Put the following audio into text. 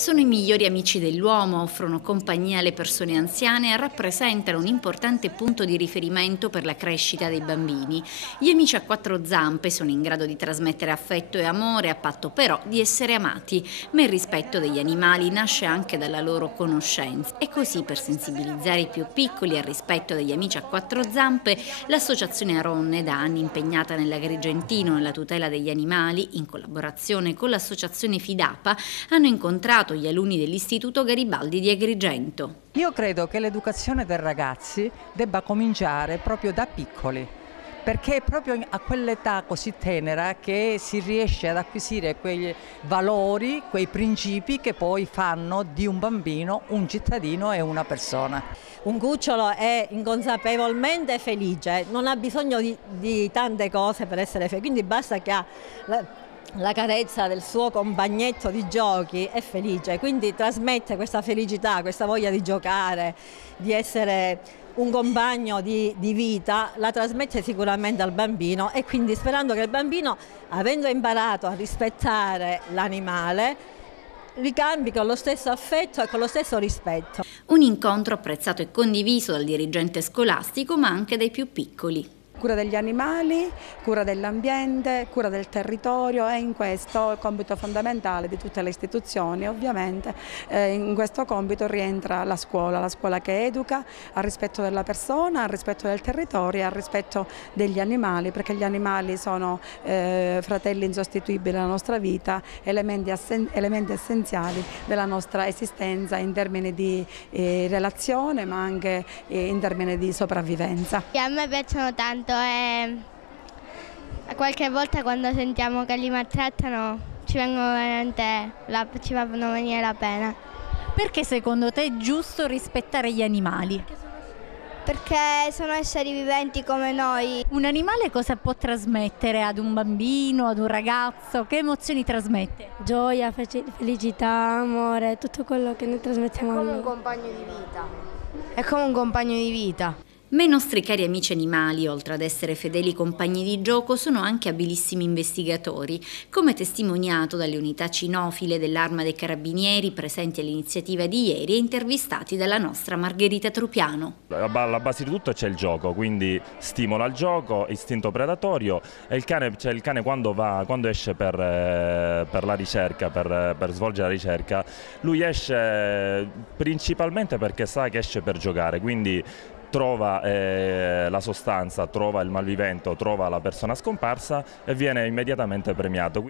Sono i migliori amici dell'uomo, offrono compagnia alle persone anziane e rappresentano un importante punto di riferimento per la crescita dei bambini. Gli amici a quattro zampe sono in grado di trasmettere affetto e amore a patto però di essere amati, ma il rispetto degli animali nasce anche dalla loro conoscenza. E così, per sensibilizzare i più piccoli al rispetto degli amici a quattro zampe, l'associazione Aronne, da anni impegnata nell'Agrigentino nella tutela degli animali, in collaborazione con l'associazione Fidapa, hanno incontrato gli alunni dell'Istituto Garibaldi di Agrigento. Io credo che l'educazione dei ragazzi debba cominciare proprio da piccoli, perché è proprio a quell'età così tenera che si riesce ad acquisire quei valori, quei principi che poi fanno di un bambino un cittadino e una persona. Un cucciolo è inconsapevolmente felice, non ha bisogno di tante cose per essere felice, quindi basta che ha la carezza del suo compagnetto di giochi, è felice, quindi trasmette questa felicità, questa voglia di giocare, di essere un compagno di vita, la trasmette sicuramente al bambino, e quindi sperando che il bambino, avendo imparato a rispettare l'animale, ricambi con lo stesso affetto e con lo stesso rispetto. Un incontro apprezzato e condiviso dal dirigente scolastico, ma anche dai più piccoli. Cura degli animali, cura dell'ambiente, cura del territorio, e in questo il compito fondamentale di tutte le istituzioni. Ovviamente in questo compito rientra la scuola che educa al rispetto della persona, al rispetto del territorio e al rispetto degli animali, perché gli animali sono fratelli insostituibili della nostra vita, elementi essenziali della nostra esistenza in termini di relazione, ma anche in termini di sopravvivenza. A me piacciono tanto e qualche volta quando sentiamo che li maltrattano ci fanno venire la pena. Perché secondo te è giusto rispettare gli animali? Perché sono esseri viventi come noi. Un animale cosa può trasmettere ad un bambino, ad un ragazzo? Che emozioni trasmette? Gioia, felicità, amore, tutto quello che noi trasmettiamo a loro. È come un compagno di vita. È come un compagno di vita. Ma i nostri cari amici animali, oltre ad essere fedeli compagni di gioco, sono anche abilissimi investigatori, come testimoniato dalle unità cinofile dell'Arma dei Carabinieri presenti all'iniziativa di ieri e intervistati dalla nostra Margherita Trupiano. Alla base di tutto c'è il gioco, quindi stimola il gioco, istinto predatorio, e il cane quando esce per la ricerca, per svolgere la ricerca, lui esce principalmente perché sa che esce per giocare, quindi trova la sostanza, trova il malvivente, trova la persona scomparsa e viene immediatamente premiato.